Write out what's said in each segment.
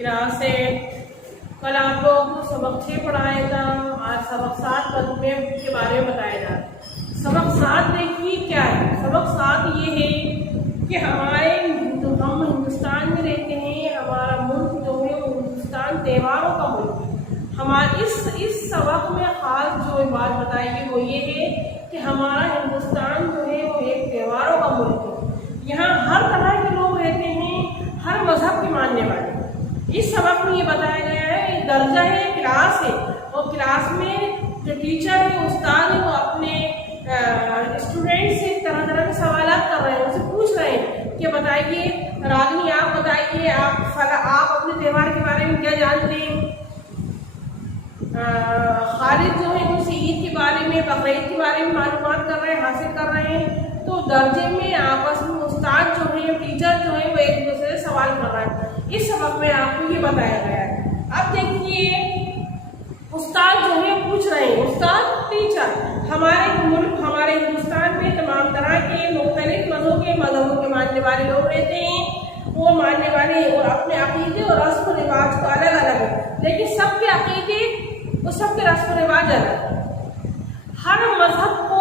Class है। कल आप लोगों को सबक 6 पढ़ाया था, आज सबक 7 में के बारे में बताया जा रहा है। सबक 7 देखिए क्या है। सबक 7 ये है कि हम हिंदुस्तान में रहते हैं, हमारा मुल्क जो है वो हिंदुस्तान त्योहारों का मुल्क है। हमारे इस सबक में खास जो बात बताएगी वो ये है कि हमारा हिंदुस्तान जो है वो एक त्योहारों का मुल्क है। यहाँ हर तरह के लोग रहते हैं, हर मजहब के मानने वाले। इस सबक में ये बताया गया है, एक दर्जा है, क्लास है, और क्लास में जो टीचर है, उस्ताद है, वो अपने स्टूडेंट से तरह तरह के सवाल कर रहे हैं, उनसे पूछ रहे हैं कि बताइए रागनी, आप बताइए आप अपने त्यौहार के बारे में क्या जानते हैं। खालिद जो है उनसे ईद के बारे में, बकरीद के बारे में मालूमात कर रहे हैं, हासिल कर रहे हैं। तो दर्जे में आपस में उस्ताद जो है, टीचर जो है, वो एक दूसरे से सवाल कर रहा है। इस सबक में आपको ये बताया गया है। अब देखिए उस्ताद जो है पूछ रहे हैं, उस्ताद टीचर, हमारे मुल्क, हमारे हिंदुस्तान में तमाम तरह के मुख्तलिफ मजहबों के मानने वाले लोग रहते हैं। वो मानने वाले और अपने अकीदे और रस्म रिवाज को अलग अलग है, लेकिन सबके अकीदे और सबके रस्म रिवाज अलग है। हर मजहब को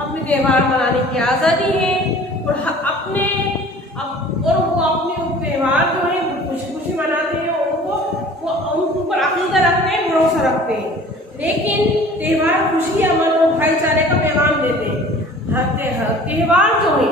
अपने त्यौहार मनाने की आज़ादी है और वो अपने त्यौहार जो है खुशी खुशी मनाते हैं, उनके ऊपर अकीदा रखते हैं, भरोसा रखते हैं। लेकिन त्यौहार खुशी, अमन और भाईचारे का पैगाम देते हैं। त्यौहार जो है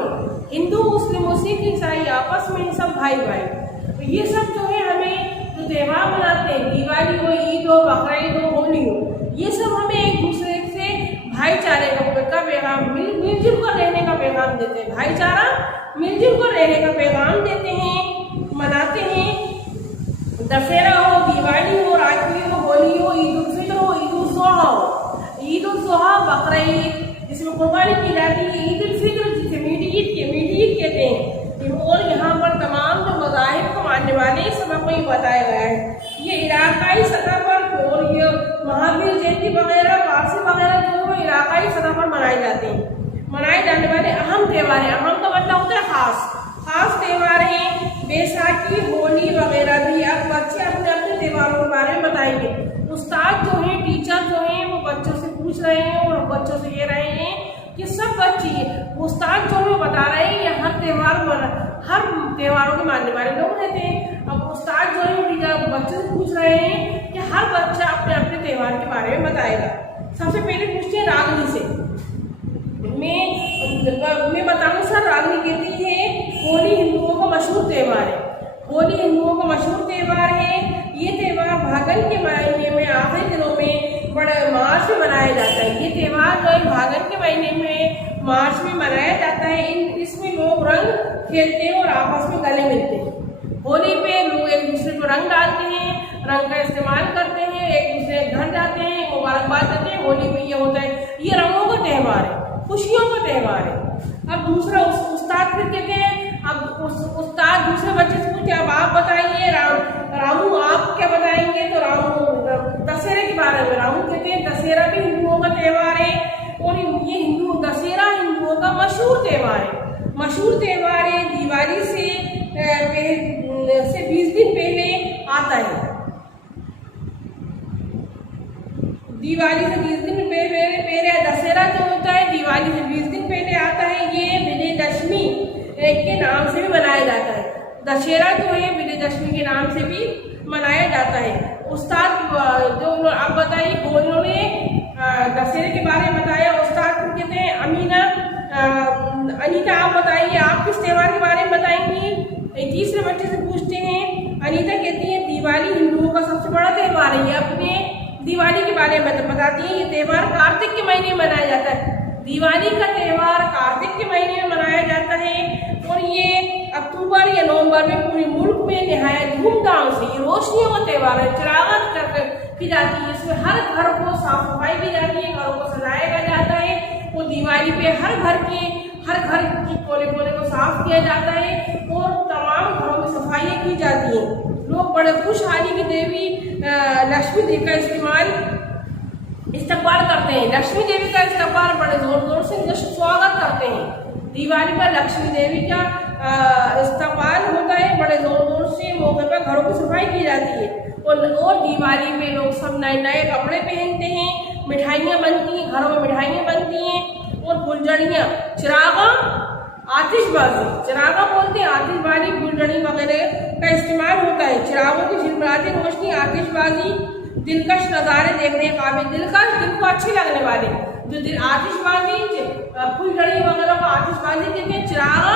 हिंदू, मुस्लिम, सिख, ईसाई आपस में सब भाई भाई। तो ये सब जो है हमें जो त्यौहार मनाते हैं, दिवाली हो, ईद हो, बकरीद हो, होली हो, ये सब हमें एक दूसरे से भाईचारे का पैगाम, मिलजुल कर रहने का पैगाम देते हैं। भाईचारा, मिलजुल कर रहने का पैगाम देते हैं, मनाते हैं। दशहरा हो, दिवाली हो, राखी हो, होली हो, ईद उल फितर हो, ईद उल जुहा हो। ईद उल जुहा बकरीद जिसमें कुर्बानी की जाती है, ईद उल फितर जिसे मीठी ईद कहते हैं। और यहाँ पर तमाम जो मज़ाहिब को मानने वाले इस सबक में बताया गया है। ये इलाकाई सतह पर और ये महावीर जयंती वगैरह, पारसी वगैरह जो है इलाकाई सतह पर मनाए जाते हैं। मनाए जाने वाले अहम त्यौहार हैं। अहम का मतलब होता है खास त्यौहार हैं। बैसाखी, होली वगैरह भी। अब बच्चे अपने अपने त्योहारों के बारे में बताएंगे। उस्ताद जो है, टीचर जो है, वो बच्चों से पूछ रहे हैं और बच्चों से कह रहे हैं कि सब बच्चे, उस्ताद जो है बता रहे हैं ये हर त्योहारों के मानने वाले लोग रहते हैं। अब उस्ताद जो है टीचर बच्चों से पूछ रहे हैं कि हर बच्चा अपने अपने त्यौहार के बारे में बताएगा। सबसे पहले पूछते हैं रागनी से। मैं बताऊँ सर, रागनी कहती है होली हिंदुओं का मशहूर त्यौहार है। होली हिंदुओं का मशहूर त्यौहार है। ये त्यौहार फागुन के महीने में आखिरी दिनों में बड़े मार्च में मनाया जाता है। ये त्यौहार जो है फागुन के महीने में मार्च में मनाया जाता है। इसमें लोग रंग खेलते हैं और आपस में गले मिलते हैं। होली पे लोग एक दूसरे को रंग डालते हैं, रंग का इस्तेमाल करते हैं, एक दूसरे के घर जाते हैं, मुबारकबाद देते हैं। होली में ये होता है, ये रंगों का त्यौहार है, खुशियों का त्यौहार है। अब दूसरा उस्ताद फिर कहते हैं, अब उस्ताद दूसरे बच्चे से पूछे, अब आप बताइए रामू आप क्या बताएंगे। तो रामू दशहरे के बारे में रामू कहते हैं दशहरा भी हिंदुओं का त्यौहार है और ये दशहरा हिंदुओं का मशहूर त्यौहार है। मशहूर त्यौहार है। दिवाली से 20 दिन पहले आता है। दिवाली से 20 दिन पहले दशहरा जो होता है, दिवाली से 20 दिन पहले आता है। ये विजयदशमी के नाम से भी मनाया जाता है। दशहरा जो है विजयदशमी के नाम से भी मनाया जाता है। उस्ताद जो आप बताइए, उन्होंने दशहरे के बारे में बताया। उस्ताद कहते हैं अनीता आप बताइए, आप किस त्यौहार के बारे में बताएंगी। तीसरे बच्चे से पूछते हैं। अनीता कहती है दिवाली हिंदुओं का सबसे बड़ा त्यौहार है। ये अपने दिवाली के बारे में बताती है। ये त्यौहार कार्तिक के महीने में मनाया जाता है। दिवाली का त्यौहार कार्तिक के महीने में मनाया जाता है और ये अक्टूबर या नवंबर में पूरे मुल्क में निहायत धूमधाम से, ये रोशनियों का त्यौहार है, चिरागत की जाती है। इसमें हर घर को साफ सफाई की जाती है, घरों को सजाया जाता है। वो दिवाली पे हर घर के कोने कोने को साफ किया जाता है और तमाम घरों में सफाइयाँ की जाती हैं। लोग बड़े खुशहाली की देवी लक्ष्मी देवी का इस्तकबाल करते हैं। लक्ष्मी देवी का इस्तकबाल बड़े जोर से स्वागत करते हैं। दिवाली पर लक्ष्मी देवी का इस्तकबाल होता है, बड़े जोर से मौके पर घरों की सफाई की जाती और दिवाली पे लोग सब नए नए कपड़े पहनते हैं, मिठाइयाँ बनती हैं, घरों में मिठाइयाँ बनती हैं और फुलझड़ियाँ, चिरागा, आतिशबाजी, चिरागा बोलते हैं, आतिशबाजी, फुलझड़ी वगैरह का इस्तेमाल होता है। चिरागों की झिलमिलाती रोशनी, आतिशबाजी, दिलकश नज़ारे देखने के काबिल, दिलकश, दिल को अच्छे लगने वाले, जो आतिशबाजी, फुलझड़ी वगैरह को आतिशबाजी कहते हैं। चिरागा,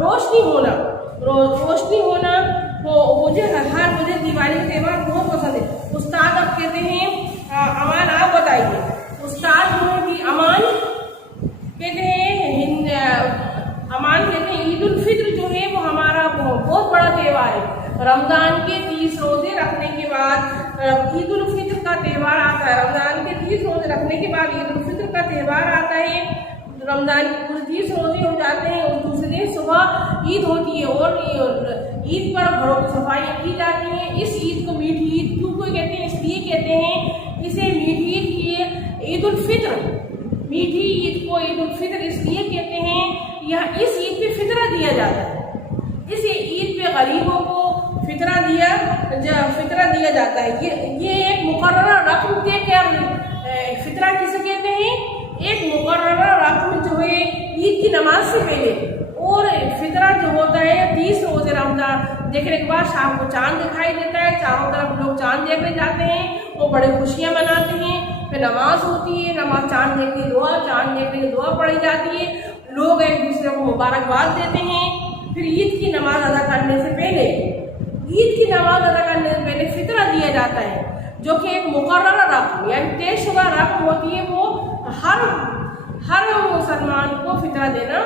रोशनी होना, रोशनी होना, मुझे दिवाली का त्यौहार बहुत पसंद है। उस्ताद अब कहते हैं अमान, आप बताइए उस्ताद भी अमान कहते हैं, अमान कहते हैं ईद उल फित्र जो है वो हमारा बहुत बड़ा त्यौहार है। रमज़ान के 30 रोजे रखने के बाद ईद उल फित्र का त्यौहार आता है। रमज़ान के 30 रोजे रखने के बाद ईद उल फित्र का त्यौहार आता है। रमज़ान के 30 रोजे हो जाते हैं और दूसरे दिन सुबह ईद होती है और ईद पर घरों की सफाई की जाती है। इस ईद को मीठी ईद क्यों कहते हैं, इसलिए कहते हैं इसे मीठी ईद की, ईद उल फित्र, मीठी ईद को ईद उल फित्र इसलिए कहते हैं, यह इस ईद पे फितरा दिया जाता है। इस ईद पे गरीबों को फितरा दिया जाता है। ये एक मुकर्ररा रकम तय कर, फितरा किसे कहते हैं, एक मुकर्ररा रकम जो है ईद की नमाज से पहले, और फितरा जो होता है 30 रोजे रमजान देखने के बाद शाम को चांद दिखाई देता है, चारों तरफ लोग चांद देखने जाते हैं और बड़े खुशियाँ मनाते हैं। फिर नमाज होती है, नमाज चांद देखने की दुआ पढ़ी जाती है, लोग एक दूसरे को मुबारकबाद देते हैं। फिर ईद की नमाज अदा करने से पहले फितरा दिया जाता है, जो कि एक मुकर्ररा रकम यानी तयशुदा रकम होती है। वो हर मुसलमान को फितरा देना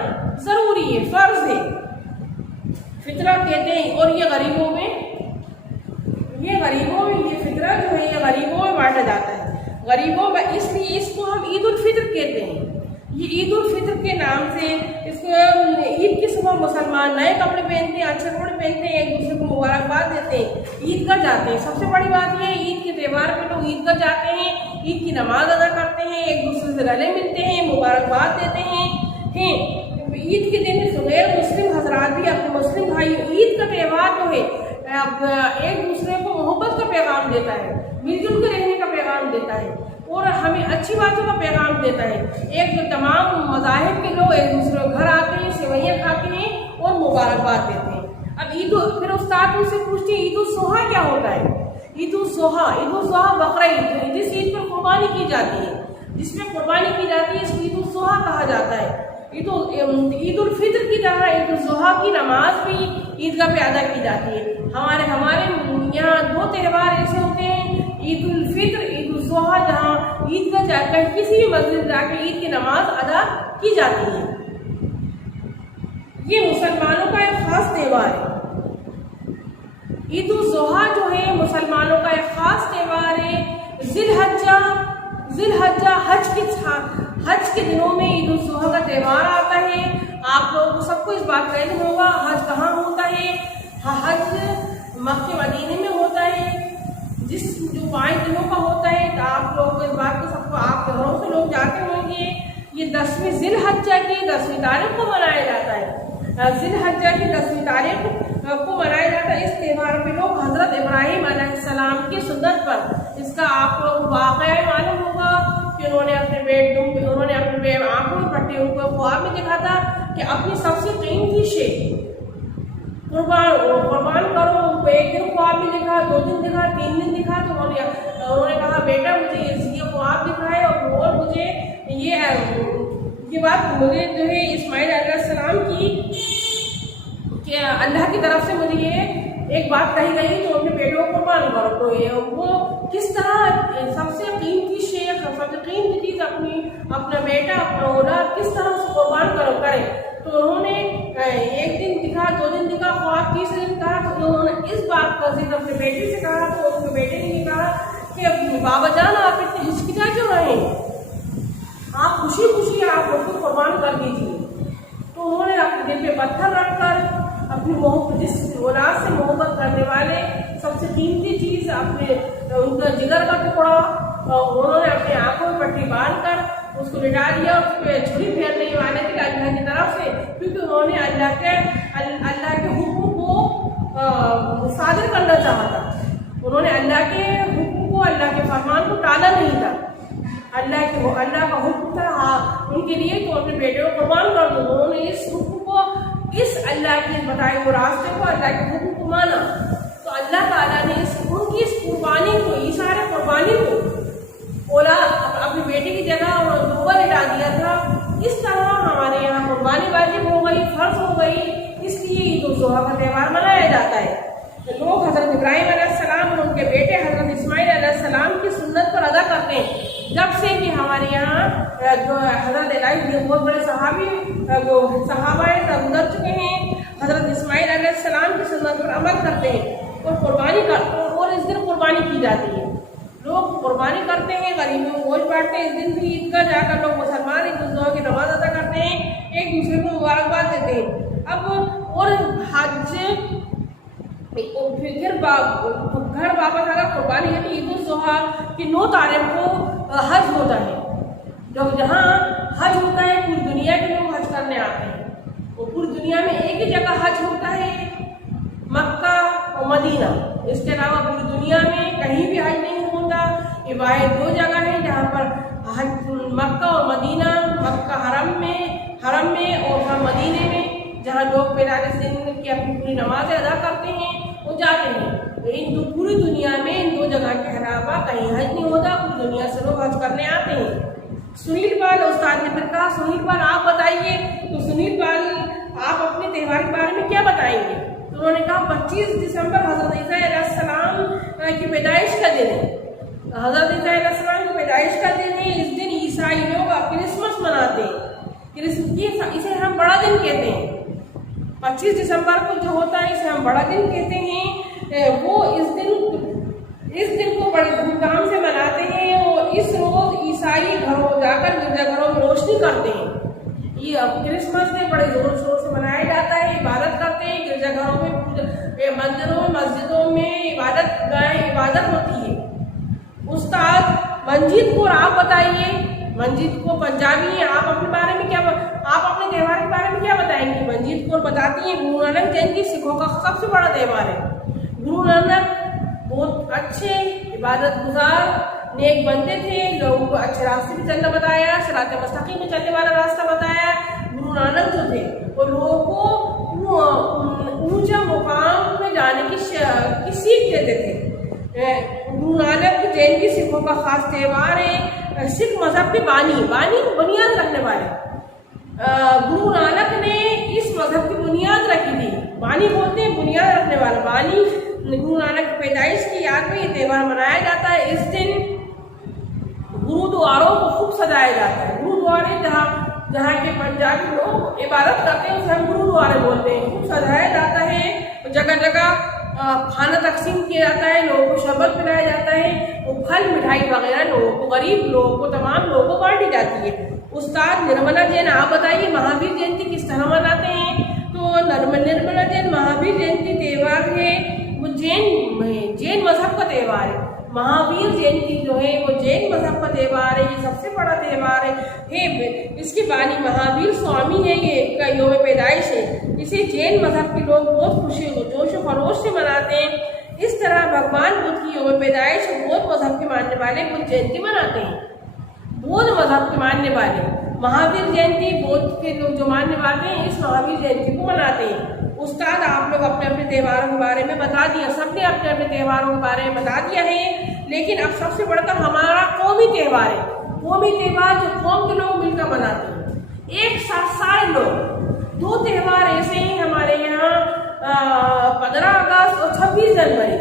जरूरी है, फर्ज है, फितरा कहते हैं। और ये गरीबों में ये फितरा जो है ये गरीबों में बांटा जाता है, गरीबों में, इसलिए इसको हम ईद उल फित्र कहते हैं। ये ईद उल फित्र के नाम से इसको ईद की सुबह मुसलमान नए कपड़े पहनते हैं, अच्छे कपड़े पहनते हैं, एक दूसरे को मुबारकबाद देते हैं, ईदगाह जाते हैं। सबसे बड़ी बात यह है ईद के त्यौहार पे लोग ईदगाह जाते हैं, ईद की नमाज अदा करते हैं, एक दूसरे से गले मिलते हैं, मुबारकबाद देते हैं। ईद के दिन गैर मुस्लिम हजरात भी अपने मुस्लिम भाई, ईद का त्यौहार जो है एक दूसरे को मोहब्बत का पैगाम देता है, मिलजुल कर रहने का पैगाम देता है और हमें अच्छी बातों का पैगाम देता है। एक तमाम मज़ाहिब के लोग एक दूसरे के घर आते हैं, सेवैयाँ खाते हैं और मुबारकबाद देते हैं। अब फिर उस्ताद उनसे पूछते हैं ईद उल जोहा क्या होता है। ईद उल जोहा बकरा ईद, जिस ईद पर कुर्बानी की जाती है, जिसमें कुर्बानी की जाती है, इसको ईद उल जोहा कहा जाता है। ईद उल फित्र की तरह ईद उल जोहा की नमाज भी ईदगाह पे अदा की जाती है। हमारे यहाँ 2 त्यौहार ऐसे होते हैं, ईद उल फित्र, ईद उल जोहा, जहाँ ईदगाह जाकर किसी भी मस्जिद जाकर ईद की नमाज अदा की जाती है। ये मुसलमानों का एक खास त्यौहार है। ईद उल जोहा जो है मुसलमानों का एक खास त्यौहार है। जिलहज्जा हज के दिनों में ईद उल जोहा का त्यौहार आता है। आप लोगों को सबको इस बात का इल्म होगा हज कहाँ होता है। हज मक्के मदीने में होता है, जो 5 दिनों का होता है। तो आप लोगों को इस बात को सबको, आप घरों से लोग जाते होंगे। ये 10वीं जिलहज्जा की 10वीं तारीख को मनाया जाता है। जिलहज्जा की 10वीं तारीख को मनाया जाता है। इस त्यौहार पे लोग हजरत इब्राहिम अलैहिस्सलाम की सुन्नत पर, इसका आप लोग वाक़या मालूम होगा कि उन्होंने अपने आंखों में पट्टी उनको ख्वाब में देखा था कि अपनी सबसे कीमती शे कुर्बान करो। उनको एक दिन ख्वाब में दिखा, 2 दिन दिखा, 3 दिन दिखा। तो उन्होंने कहा बेटा मुझे ये ख्वाब दिखा है और मुझे ये बात मुझे जो है इस्माइल अलैहिस्सलाम की कि अल्लाह की तरफ से मुझे ये एक बात कही गई तो अपने बेटों को कुर्बान करो। तो वो किस तरह सबसे कीमती शेख, सबसे कीमती चीज़ अपना बेटा, अपना औलाद किस तरह से कुर्बान करे। तो उन्होंने एक दिन दिखा, 2 दिन दिखा, ख्वाब 3 दिन कहा। तो उन्होंने इस बात का जिक्र अपने बेटे से कहा। तो उनके बेटे ने कहा कि बाबा जान आप इतने हिचकिचा क्यों रहे, आप खुशी खुशी आप उनको कुर्बान कर दीजिए। तो उन्होंने अपने दिल पे पत्थर रखकर अपनी मोहब्बत, जिस औलाद से मोहब्बत करने वाले सबसे कीमती चीज़ उनका जिगर का टुकड़ा, उन्होंने अपनी आंखों में पट्टी बांध कर उसको लिटा दिया। उस पर छुरी फेरने वाले थे अल्लाह की तरफ से, क्योंकि उन्होंने अल्लाह के हुक्म को सादिर करना चाहा था। उन्होंने अल्लाह के फरमान को टाला नहीं था। अल्लाह का हुक्म था उनके लिए तो अपने बेटे को कुर्बान कर दो। उन्होंने इस हुक्म को, इस अल्लाह के बताए हुए रास्ते को, अल्लाह के हुक्म को माना। तो अल्लाह ताला ने उनकी इस कुर्बानी को, इशारे कुर्बानी को बोला अपने बेटे की जगह दोबारा लटा दिया था। इस तरह हमारे यहाँ कुर्बानी वाजिब हो गई, फर्ज हो गई, इसलिए ईद उल जुहा का त्यौहार मनाया जाता है। तो लोग हज़रत इब्राहीम अलैहिस्सलाम और उनके बेटे हज़रत इस्माइल अलैहिस्सलाम की सुन्नत पर अदा करते हैं। जब से कि हमारे यहाँ जो हज़रत इब्राहीम बहुत बड़े सहाबा गुजर चुके हैं, हज़रत इस्माइल अलैहिस्सलाम की सुन्नत पर अमल करते हैं और कुर्बानी करते हैं। और इस दिन कुर्बानी की जाती है, लोग कुर्बानी करते हैं, गरीबों को गोश्त बांटते हैं। इस दिन भी ईदगाह जाकर लोग मुसलमान ईद उल जुहा की नमाज अदा करते हैं, एक दूसरे को मुबारकबाद देते हैं। अब और हज फिर घर वापस आकर कुर्बानी यानी ईद उल जुहा की 9 तारीख को हज होता है। जब जहाँ हज होता है पूरी दुनिया के लोग हज करने आते हैं। और पूरी दुनिया में एक ही जगह हज होता है, मक्का और मदीना। इसके अलावा पूरी दुनिया में कहीं भी हज नहीं होता। ये वाहिद 2 जगह हैं जहाँ पर हज, मक्का और मदीना। मक्का हरम में और मदीने में, जहाँ लोग 45 दिन की अपनी पूरी नमाजें अदा करते हैं, वो जाते हैं। पूरी दुनिया में इन 2 जगह के अलावा कहीं हज नहीं होता। पूरी दुनिया से लोग हज करने आते हैं। सुनील पाल उस्ताद ने फिर कहा, सुनील पाल आप बताइए। तो सुनील पाल आप अपने त्यौहार के बारे में क्या बताएंगे? तो उन्होंने कहा 25 दिसंबर हज़रत ईसा अलैहिस्सलाम की पैदाइश का दिन है। हज़रत ईसा अलैहिस्सलाम की पैदाइश का दिन है। इस दिन ईसाई लोग क्रिसमस मनाते हैं। इसे हम बड़ा दिन कहते हैं। 25 दिसंबर को जो होता है इसे हम बड़ा दिन कहते हैं। वो इस दिन को बड़े धूमधाम से मनाते हैं और इस रोज ईसाई घरों जाकर गिरजाघरों में रोशनी करते हैं। ये क्रिसमस में बड़े जोर शोर से मनाया जाता है, इबादत करते हैं गिरजाघरों में, मंदिरों मस्जिदों में इबादत होती है। उस्ताद मंजीत को आप बताइए। मंजीत को पंजाबी है, आप अपने बारे में क्या, आप अपने त्यौहार के बारे में क्या बताएंगे? मंजीत को बताती है गुरु नानक जयंती सिखों का सबसे बड़ा त्यौहार है। गुरु नानक बहुत अच्छे इबादत गुजार नेक बंदे थे, लोगों को अच्छे रास्ते पे चलना बताया, सिरात मुस्तकीम में चलने वाला रास्ता बताया। गुरु नानक जो थे वो लोगों को ऊंचा मुकाम में जाने की सीख देते थे। गुरु नानक जयंती सिखों का खास त्यौहार है। सिख मजहब के बानी बुनियाद रखने वाले गुरु नानक ने इस मजहब की बुनियाद रखी थी। बानी बोलते हैं बुनियाद रखने वाला। बानी गुरु नानक की पैदाइश की याद में ये त्यौहार मनाया जाता है। इस दिन गुरुद्वारों को खूब सजाया जाता है। गुरुद्वारे जहाँ के पंजाबी लोग इबादत करते हैं उसे हम गुरुद्वारे बोलते हैं। खूब सजाया जाता है, जगह जगह खाना तकसीम किया जाता है, लोगों को शरबत पिलाया जाता है, वो फल मिठाई वगैरह लोगों को, गरीब लोगों को, तमाम लोगों को बांटी जाती है। उस्ताद निर्मला जैन आप बताइए महावीर जयंती किस तरह मनाते हैं? तो निर्मला जैन महावीर जयंती त्यौहार है, वो जैन मजहब का त्यौहार है। महावीर जयंती जो है वो जैन मजहब का त्यौहार है। ये सबसे बड़ा त्यौहार है। इसके बानी महावीर स्वामी है, ये इनका योम पैदाइश है। इसे जैन मजहब के लोग बहुत खुशी जोश व खरोश से मनाते हैं। इस तरह भगवान बुद्ध की योम पैदाइश बौद्ध मजहब के मानने वाले बुद्ध जयंती मनाते हैं। बौद्ध मजहब के मानने वाले महावीर जयंती, बौद्ध के लोग जो मानने वाले हैं इस महावीर जयंती को मनाते हैं। उस्ताद आप लोग अपने अपने त्योहारों के बारे में बता दिया, सबने अपने अपने त्योहारों के बारे में बता दिया है। लेकिन अब सबसे बढ़कर हमारा कौमी त्यौहार है। कौमी त्यौहार जो कौम के लोग मिलकर मनाते हैं, एक साथ सारे लोग। 2 त्यौहार ऐसे ही हमारे यहाँ 15 अगस्त और 26 जनवरी।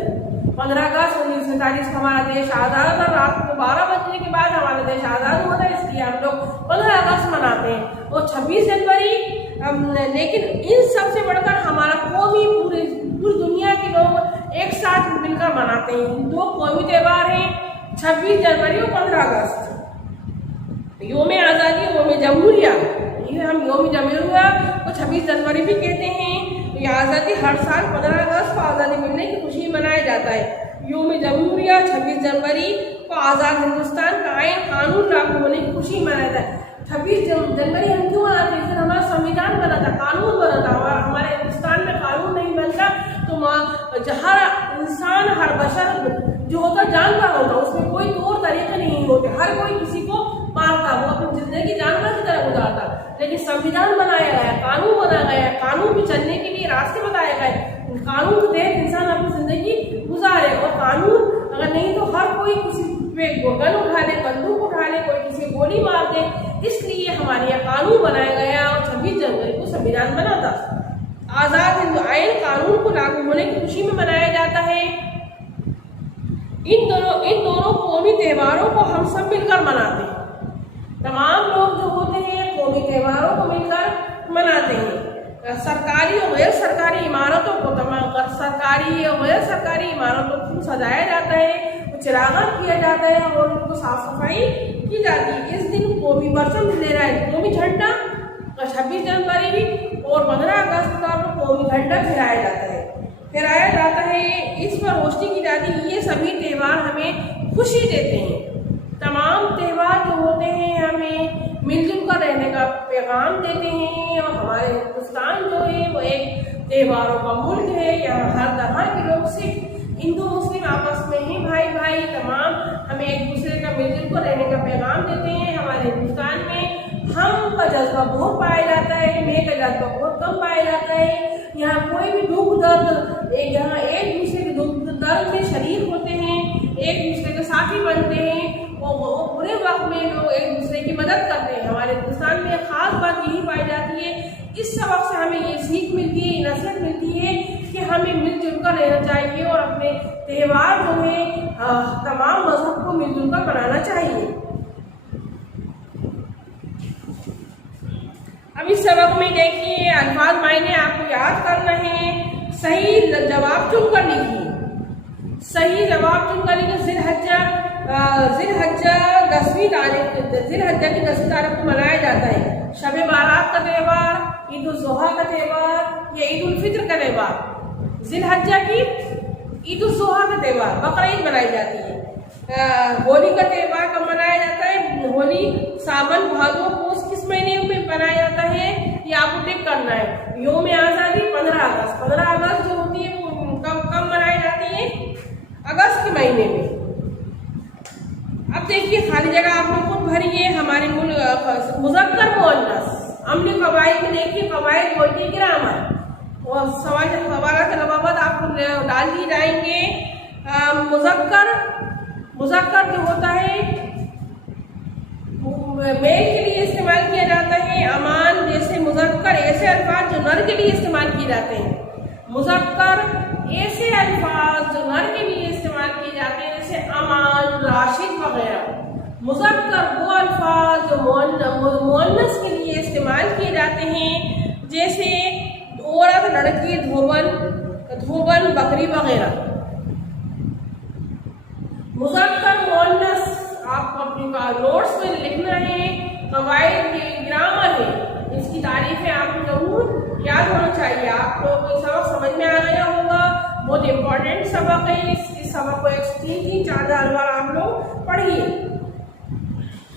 15 अगस्त 1947 हमारा देश आज़ाद था। रात को 12 बजने के बाद हमारा देश आज़ाद हुआ था, इसलिए हम लोग 15 अगस्त मनाते हैं और 26 जनवरी। लेकिन इन सबसे बढ़कर हमारा कौमी पूरी दुनिया के लोग एक साथ मिलकर मनाते हैं। 2 कौमी त्यौहार हैं, 26 जनवरी और 15 अगस्त। योम आज़ादी, योम जमहूरिया, ये हम योम जमहूरिया को 26 जनवरी भी कहते हैं। ये आज़ादी हर साल 15 अगस्त को आज़ादी मिलने की खुशी मनाया जाता है। योम जमहूरिया 26 जनवरी को आज़ाद हिंदुस्तान का आईन कानून लागू होने की खुशी मनाया जाता है। 26 जनवरी हम क्यों मनाते हैं? इस दिन हमारा संविधान बना था, कानून बना था। हमारे हिंदुस्तान में कानून नहीं बनता तो हर इंसान, हर बशर जो होता जानवर होता, उसमें कोई तौर तरीके नहीं होते, हर कोई किसी को मारता, वो अपनी जिंदगी जानवर की तरह गुजारता। लेकिन संविधान बनाया गया, कानून बनाया गया, कानून पे चलने के लिए रास्ते बताए गए, कानून के तहत इंसान अपनी जिंदगी गुजारे। और कानून अगर नहीं तो हर कोई किसी पे गन उठा ले, बंदूक उठा ले, कोई किसी को गोली मार दे। इसलिए हमारे यहाँ कानून बनाया गया और 26 जनवरी को संविधान बना था। आजाद हिंद आइन कानून को लागू होने की खुशी में मनाया जाता है। इन दोनों कौमी त्योहारों को हम सब मिलकर मनाते हैं। तमाम लोग जो होते हैं कौमी त्योहारों को मिलकर मनाते हैं। सरकारी और गैर सरकारी इमारतों को सरकारी और गैर सरकारी इमारतों को सजाया जाता है, चिरागान किया जाता है और उनको साफ सफाई की जाती है। इस दिन कौमी परचम लहराया, कौमी झंडा 26 जनवरी और 15 अगस्त का कौमी झंडा फहराया जाता है। इस पर रोशनी की जाती है। ये सभी त्यौहार हमें खुशी देते हैं। तमाम त्यौहार जो होते हैं हमें मिलजुल कर रहने का पैगाम देते हैं। और हमारे हिंदुस्तान जो है वो एक त्योहारों का मुल्क है। यहाँ हर तरह के लोग, सिख हिंदू मुस्लिम आपस में ही भाई भाई तमाम हमें एक दूसरे का मिलजुल कर रहने का पैगाम देते हैं। हमारे हिंदुस्तान में हम का जज्बा बहुत पाया जाता है, मैं का जज्बा बहुत कम पाया जाता है। यहाँ कोई भी दुख दर्द, यहाँ एक दूसरे के दुख दर्द में शरीक होते हैं, एक दूसरे के साथी बनते हैं। वो बुरे वक्त में लोग एक दूसरे की मदद करते हैं। हमारे हिंदुस्तान में खास बात यही पाई जाती है। इस सबक से हमें ये सीख मिलती है, ये नसीहत मिलती है कि हमें मिलजुल कर रहना चाहिए और अपने त्यौहार जो है तमाम मजहब को मिलजुल कर मनाना चाहिए। अब इस सबक में देखिए अल्फाज मायने आपको याद करना है। सही जवाब चुनकर लिखिए। सही जवाब चुनकर लिखिए। जिलहज्जा की 10वीं तारीख को मनाया जाता है। शब बारात का त्यौहार, ईद उल जुहा का त्यौहार या ईद उल फित्र का त्यौहार। जिलहज्जा की ईद उल जुहा का त्यौहार, बकरा ईद मनाई जाती है। होली का त्यौहार कब मनाया जाता है? होली सावन भादो पोष किस महीने में मनाया जाता है ये आपको टिक करना है। योम आज़ादी 15 अगस्त। 15 अगस्त जो होती है वो कब मनाई जाती है? अगस्त के महीने में। अब देखिए खाली जगह आप लोग खुद भरिए। हमारे मुज़क्कर मुअन्नस अम्ल कवायद में देखिए, कवायद बोलती है ग्रामर और सवाल के जवाब आपको डाल दिए जाएंगे। मुज़क्कर जो होता है मेल के लिए इस्तेमाल किया जाता है। अमान जैसे मुज़क्कर ऐसे अल्फाज जो नर के लिए इस्तेमाल किए जाते हैं। मुज़क्कर ऐसे अल्फाज जो नर के लिए इस्तेमाल किए जाते हैं जैसे अमान, राशिद वगैरह। मुज़क्कर वो अल्फाज जो मुअन्नस के लिए इस्तेमाल किए जाते हैं जैसे औरत, लड़की, धोबन, बकरी वगैरह। मुज़क्कर मुअन्नस आपको अपनी नोट्स में लिखना है। कवायद के ग्रामर है, इसकी तारीफें आपको जरूर याद होना चाहिए। आपको कोई सबक समझ में आ गया होगा, बहुत इम्पोर्टेंट सबक है। इस सबक को 3-4 बार आप लोग पढ़िए।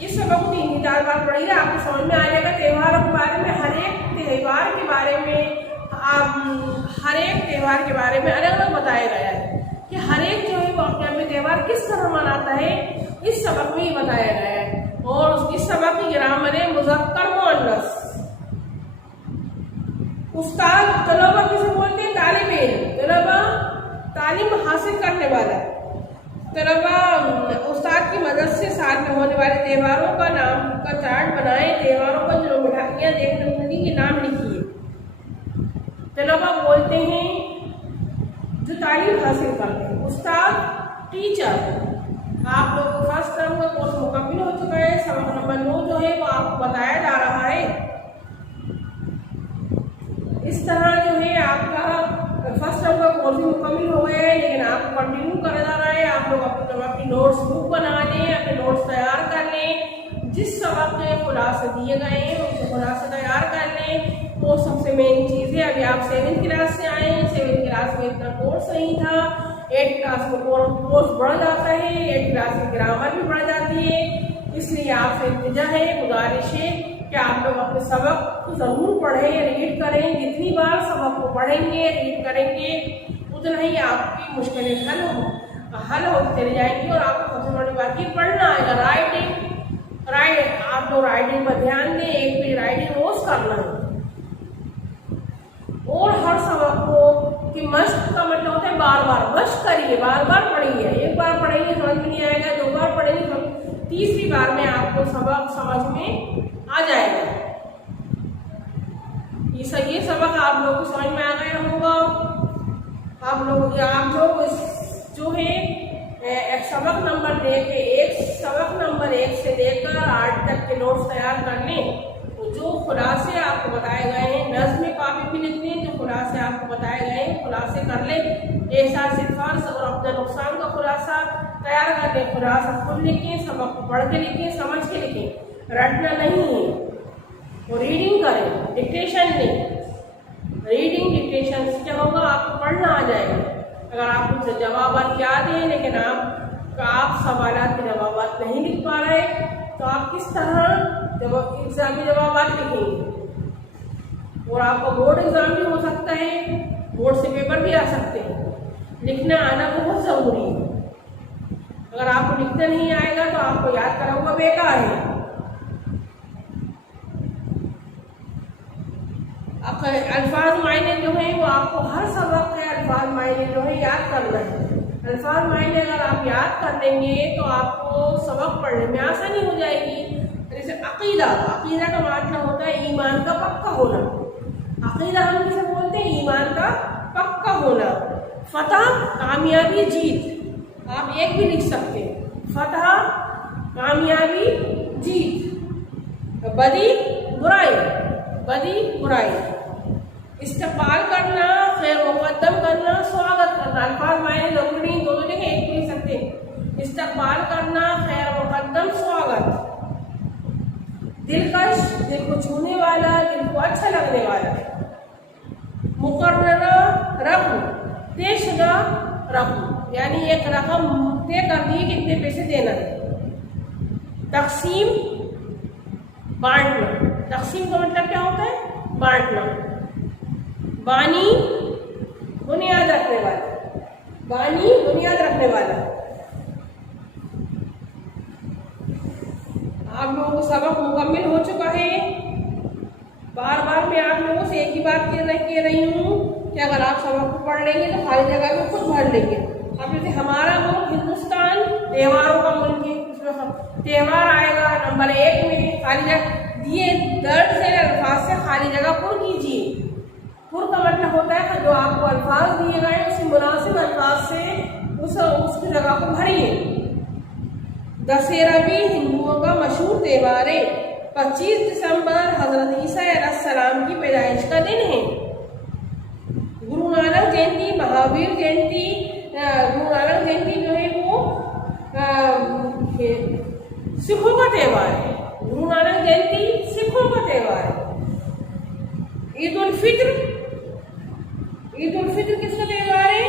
इस सबक को 3-4 बार पढ़िए, आपको समझ में आ जाएगा। त्योहारों के बारे में, हर एक त्यौहार के बारे में अलग अलग बताया गया है कि हर एक जो है वो अपने अपने त्यौहार किस तरह मनाता है। इस सबक में ही बताया गया है। और इस सबक की ग्रामर है मुज़क्कर मुअन्नस। उस्ताद तलबा किसे बोलते हैं? तालिब इल्म, तलबा तालीम हासिल करने वाला। तलबा उस्ताद की मदद से साल में होने वाले त्योहारों का नाम का चार्ट बनाए। त्योहारों का जो मिठाइयाँ देखने उन्हीं के नाम लिखिए। तलबा बोलते हैं जो तालीम हासिल करते हैं। उस्ताद टीचर। आप लोगों को फर्स्ट टर्म का कोर्स मुकम्मल हो चुका है। सबक नंबर 9 जो है वो आपको बताया जा रहा है। इस तरह जो है आपका फर्स्ट टर्म का कोर्स भी मुकम्मल हो गया है, लेकिन आपको कंटिन्यू करा जा रहा है। आप लोग अपनी नोट्स बुक बना लें, अपने नोट्स तैयार कर लें। जिस सबक के खुलासे दिए गए हैं उनसे खुलासा तैयार कर लें। वो सबसे मेन चीज़ है। अभी आप 7th क्लास से आए हैं, 7th क्लास में इतना कोर्स नहीं था। 8th क्लास में कोर्स बढ़ जाता है, 8th क्लास में ग्रामर भी बढ़ जाती है। इसलिए आपसे इल्तिजा है, गुजारिश है कि आप लोग अपने सबक को ज़रूर पढ़ें, रीड करें। जितनी बार सबक को पढ़ेंगे, रीड करेंगे, उतना ही आपकी मुश्किलें हल होती चली जाएंगी। और आपको सबसे बड़ी बात ये पढ़ना आएगा। आप लोग राइटिंग पर ध्यान दें, एक पेज राइटिंग रोज करना है। और हर सबक को कि मश्क का मतलब होता है बार बार मश्क करिए, बार बार पढ़िए। एक बार पढ़ेंगे समझ में नहीं आएगा, 2 बार पढ़ेंगे तीसरी बार में आपको सबक समझ में आ जाएगा। ये सबक आप लोगों को समझ में आ गया होगा। आप लोग जो है सबक नंबर सबक नंबर 1 से लेकर 8 तक के नोट्स तैयार कर लें। तो जो खुलासे आपको बताए गए हैं, नज़्म काफी भी लिख लें, जो खुलासे आपको बताए गए हैं खुलासे कर लें। एहसास फर्ज और अपने नुकसान का खुलासा तैयार कर लें। खुलासा खुद लिखें, सबक को पढ़ के लिखें, समझ के लिखें, रटना नहीं है। और रीडिंग करें, डिक्टेशन लें। रीडिंग डिक्टेशन से क्या होगा, आपको पढ़ना आ जाएगा। अगर आप मुझसे जवाब याद हैं लेकिन आप सवालात के जवाब नहीं लिख पा रहे, तो आप किस तरह एग्जाम के जवाब लिखेंगे। और आपका बोर्ड एग्जाम भी हो सकता है, बोर्ड से पेपर भी आ सकते हैं। लिखना आना बहुत जरूरी है। अगर आपको लिखना नहीं आएगा तो आपको याद करा हुआ बेकार है। आपका अल्फाज मायने जो है वो आपको हर सबक के अल्फाज मायने जो है याद करना है। अल्फाज मायने अगर आप याद कर लेंगे तो आपको सबक पढ़ने में आसानी हो जाएगी। जैसे अकीदा का मतलब होता है ईमान का पक्का होना। अकीदा हम किसे बोलते हैं, ईमान का पक्का होना। फतह कामयाबी जीत, आप एक भी लिख सकते हैं, फतह कामयाबी जीत। बदी बुराई, इस्तकबाल करना, खैर मुकद्दम करना, स्वागत करना। अल्फाज मायने जरूरी नहीं, दोनों जगह एक लिख सकते हैं। इस्तकबाल करना, खैर मुकद्दम, स्वागत। दिलकश, दिल को छूने वाला, दिल को अच्छा लगने वाला। मुकर्ररा रकम, तयशुदा रकम, यानी एक रकम तय कर दी कितने पैसे देना है। तकसीम बांटना, तकसीम का मतलब क्या होता है, बांटना। बानी बुनियाद रखने वाला। आप लोगों को सबक मुकम्मल हो चुका है। बार बार मैं आप लोगों से एक ही बात कह रही हूँ कि अगर आप सबक को पढ़ लेंगे तो खाली जगह में खुद भर लेंगे। अब जैसे हमारा मुल्क हिंदुस्तान त्योहारों का मुल्क है, उसमें त्योहार आएगा नंबर 1 में खाली जगह दिए दर्द से अल्फाज से खाली जगह पुर कीजिए। पुर का मतलब होता है कि जो आपको अल्फाज दिए गए उसी मुनासिब अल्फाज से उसकी जगह को भरिए। दशहरा भी हिंदुओं का मशहूर त्योहार है। 25 दिसंबर हजरत ईसा अलैहिस्सलाम की पैदाइश का दिन है। गुरु नानक जयंती, महावीर जयंती, गुरु नानक जयंती जो है वो सिखों का त्योहार है। गुरु नानक जयंती सिखों का त्योहार है। ईद उल फित्र किसका त्योहार है?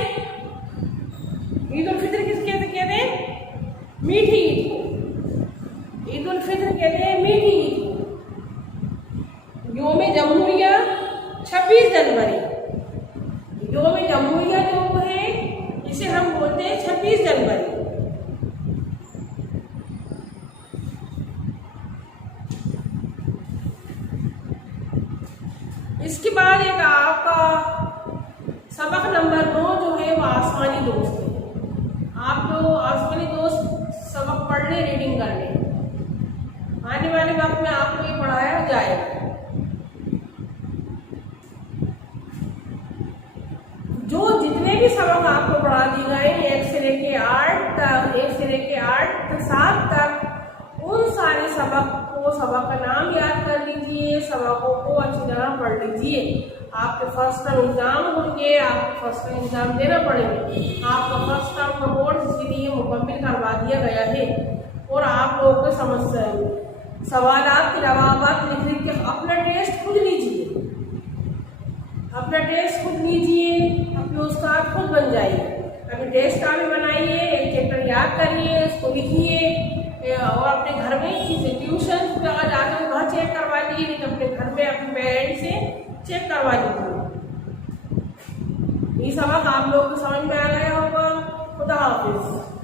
ईद उल फित्र किसके कहते हैं? मीठी ईद को। ईद उल फित्र कहते हैं मीठी ईद को। योम जमहूरिया 26 जनवरी, योम जमहूरिया जो है इसे हम बोलते हैं 26 जनवरी। इसके बाद एक आपका सबक नंबर 9 जो है वो आसमानी दोस्त है। आप लोग आसमानी दोस्त सबक पढ़ ले, रीडिंग कर ले। आने वाले वक्त में आपको ये पढ़ाया जाएगा। जो जितने भी सबक आपको पढ़ा दिए गए 1 से लेके 8 तक, 1 से लेके 7 तक, उन सारे सबक का नाम याद कर लीजिए, सबकों को अच्छी तरह पढ़ लीजिए। आपके फर्स्ट टर्म एग्जाम होंगे, आपको फर्स्ट टर्म एग्जाम देना पड़ेंगे। आपका फर्स्ट टर्म का बोर्ड इसीलिए मुकम्मल करवा दिया गया है। और आप लोगों को समस्या सवालात के जवाब लिख के अपना टेस्ट खुद लीजिए, अपने उस्ताद खुद बन जाइए। अभी टेस्ट का भी बनाइए, एक चैप्टर याद करिए, उसको लिखिए। और अपने घर में किसी ट्यूशन पे अगर जाते हो वहाँ चेक करवा लीजिए, नहीं तो अपने घर में अपने पेरेंट्स से चेक करवा लीजिए। ये सबक आप लोग को समझ में आ गया होगा। खुदा हाफिज।